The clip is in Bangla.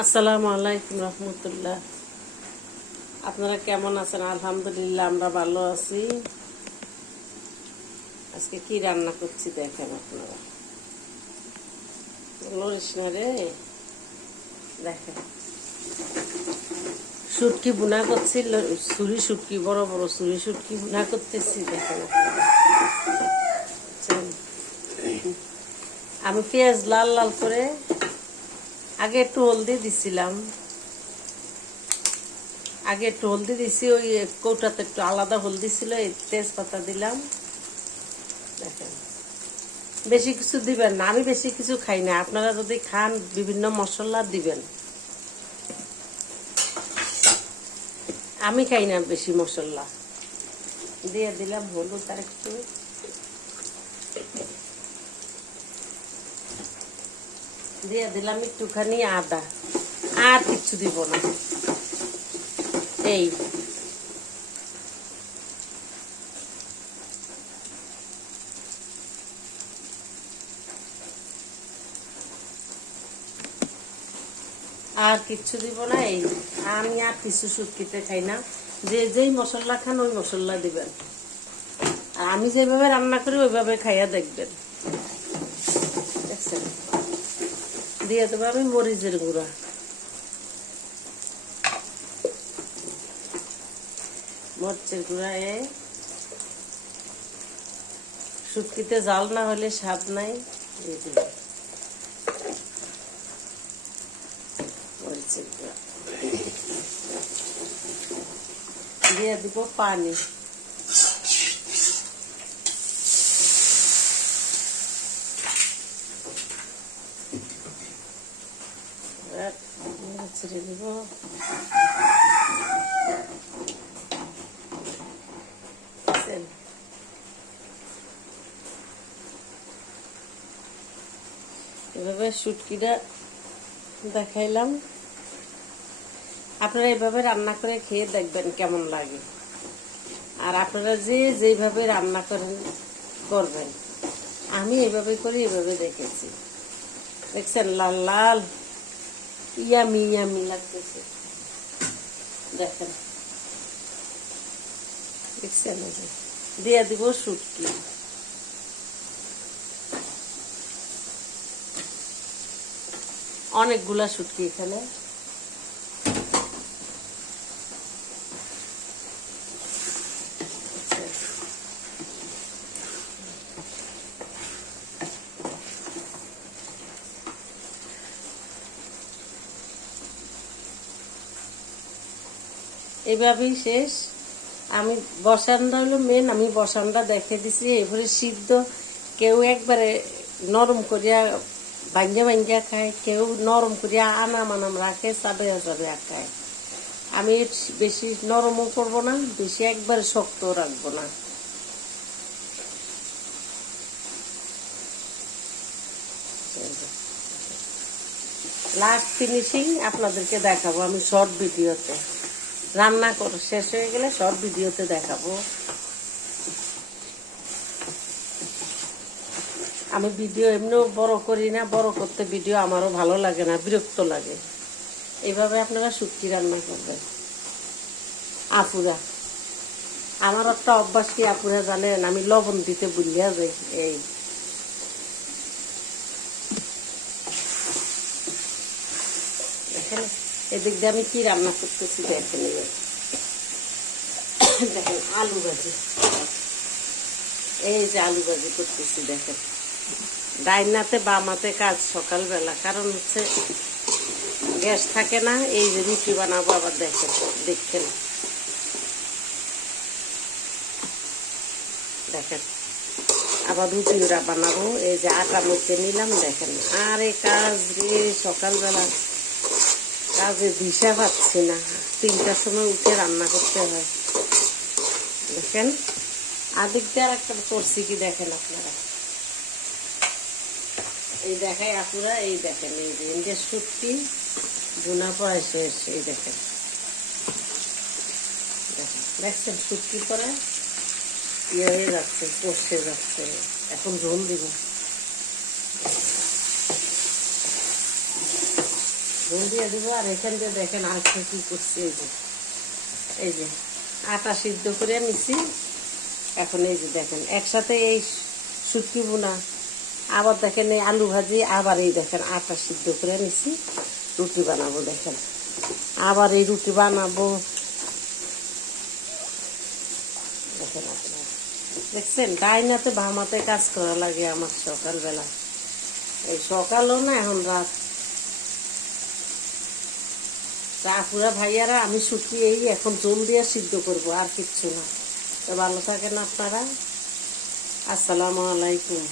আসসালামু আলাইকুম রহমতুল্লাহ। আপনারা কেমন আছেন? আলহামদুলিল্লাহ আমরা ভালো আছি। আজকে কি রান্না করছি দেখেন আপনারা। লরিস না রে, দেখেন শুটকি বুনা করছি, ছুরি শুটকি, বড় বড় ছুরি শুটকি বুনা করতেছি দেখেন আপনারা। আমি পেঁয়াজ লাল লাল করে আগে একটু হলদি দিছিলাম, দিছি, ওই কৌটাতে একটু আলাদা হলদি ছিল, এই তেজপাতা দিলাম। দেখেন বেশি কিছু দিবেন না, আমি বেশি কিছু খাই না, আপনারা যদি খান বিভিন্ন মশলা দিবেন। আমি খাই না বেশি মশলা। দিয়ে দিলাম হলুদ আর একটু, দিয়ে দিলাম একটুখানি আদা, আর কিছু দিব না। এই আর কিচ্ছু দিব না। এই আমি আর কিছু শুটকিতে খাই না, যে যেই মশলা খান ওই মশলা দিবেন, আর আমি যেভাবে রান্না করি ওইভাবে খাইয়া দেখবেন। দেখছেন, দিয়ে দেবো আমি মরিচের গুঁড়া, শুটকিতে জাল না হলে স্বাদ নাই। দিয়ে দিব মরিচের গুঁড়া, দিয়ে দিব পানি। ছেড়ে দিব, এভাবে শুটকিটা দেখাইলাম। আপনারা এইভাবে রান্না করে খেয়ে দেখবেন কেমন লাগে, আর আপনারা যে যেভাবে রান্না করবেন, আমি এইভাবে করি, এইভাবে দেখেছি। দেখছেন লাল লাল ইয়ামি ইয়ামি লাগতেছে, দেখেন। দেখছেন, দিয়ে দিব শুটকি, অনেকগুলা শুটকি এখানে। এইভাবেই শেষ। আমি বসানটা হলো মেন, আমি বসানটা দেখে দিছি। এবারে সিদ্ধ কেউ একবারে নরম করিয়া ভাঙ্গা ভাঙ্গা খায়, কেউ নরম করিয়া আনাম আনাম রাখে, চাবেয়া চাবেয়া খায়। আমি বেশি নরমও করবো না, বেশি একবারে শক্তও রাখবো না। লাস্ট ফিনিশিং আপনাদেরকে দেখাবো আমি শর্ট ভিডিওতে। রান্না শেষ হয়ে গেলে শর্ট ভিডিওতে দেখাবো। আমি ভিডিও এমনিও বড় করি না, বড় করতে ভিডিও আমারও ভালো লাগে না, বিরক্ত লাগে। এইভাবে আপনারা শুটকি রান্না করবেন আপুরা। আমার একটা অভ্যাস কি আপুরা জানেন, আমি লবণ দিতে ভুলিয়া যাই। এই দেখেন, এদিক দিয়ে আমি কি রান্না করতেছি দেখেন। দেখেন আলু ভাজি, এই যে আলু ভাজি করতেছি দেখেন। ডাইনাতে বামাতে কাজ সকালবেলা, কারণ হচ্ছে গ্যাস থাকে না। এই যে রুটি বানাবো আবার, দেখেন দেখেন দেখেন আবার রুটি বানাবো। এই যে আটা মধ্যে নিলাম দেখেন। আর এই কাজ রে, সকালবেলা কাজে দিশা পাচ্ছি না, 3টার সময় উঠে রান্না করতে হয়। দেখেন আদিক দিয়ে আর একটা করছি কি দেখেন আপনারা, এই দেখাই আপুরা। এই দেখেন, এই যে ইন্ডিয়ার শুটকি বোনা পরে শেষ। এই দেখেন দেখেন, দেখছেন শুটকি পরে ইয়ে হয়ে যাচ্ছে, কষে যাচ্ছে। এখন ঝোল দিব, ঝোল দিয়ে দিব। আর এখান দিয়ে দেখেন আরেকটা কি করছি, এই যে আটা সিদ্ধ করে নিছি। এখন এই যে দেখেন একসাথে এই শুটকি বোনা, আবার দেখেন এই আলু ভাজি, আবার এই দেখেন আটা সিদ্ধ করে নিছি, রুটি বানাবো। দেখেন আবার এই রুটি বানাবো। দেখেন আপনারা দেখছেন, ডাইনাতে বামাতে কাজ করা লাগে আমার সকালবেলা। এই সকালও না, এখন রাত। পুরা ভাইয়ারা আমি শুটকি এই এখন জল দিয়ে সিদ্ধ করব, আর কিচ্ছু না। তো ভালো থাকেন আপনারা। আসসালামু আলাইকুম।